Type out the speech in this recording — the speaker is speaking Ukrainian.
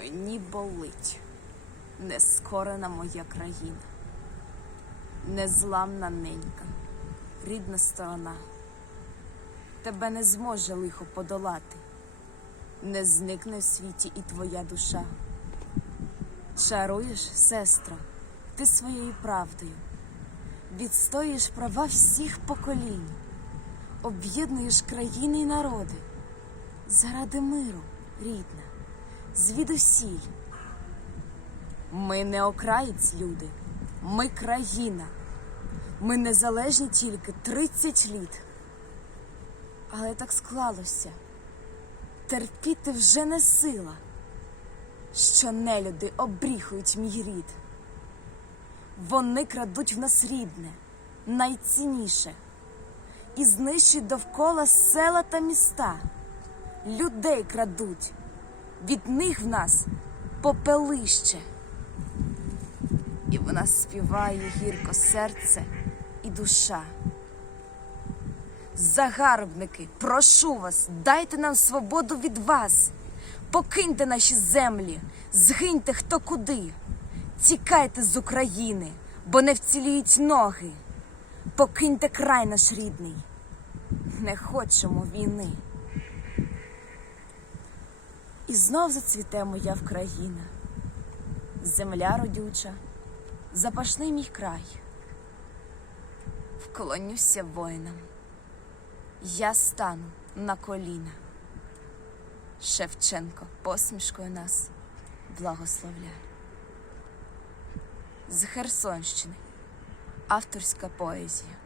Мені болить. Нескорена моя країна, незламна ненька, рідна сторона. Тебе не зможе лихо подолати, не зникне в світі і твоя душа. Чаруєш, сестра, ти своєю правдою, відстоїш права всіх поколінь, об'єднуєш країни й народи. Заради миру, рідна, звідусіль. Ми не окраєць, люди, ми країна. Ми незалежні тільки 30 літ. Але так склалося. Терпіти вже не сила, що нелюди обріхують мій рід. Вони крадуть в нас рідне, найцінніше, і знищують довкола села та міста. Людей крадуть, від них в нас попелище. І вона співає гірко серце і душа. Загарбники, прошу вас, дайте нам свободу від вас. Покиньте наші землі, згиньте хто куди. Тікайте з України, бо не вціліють ноги. Покиньте край наш рідний. Не хочемо війни. І знов зацвіте моя Вкраїна, земля родюча, запашний мій край. Вклонюся воїнам, я стану на коліна. Шевченко посмішкою нас благословляє. З Херсонщини авторська поезія.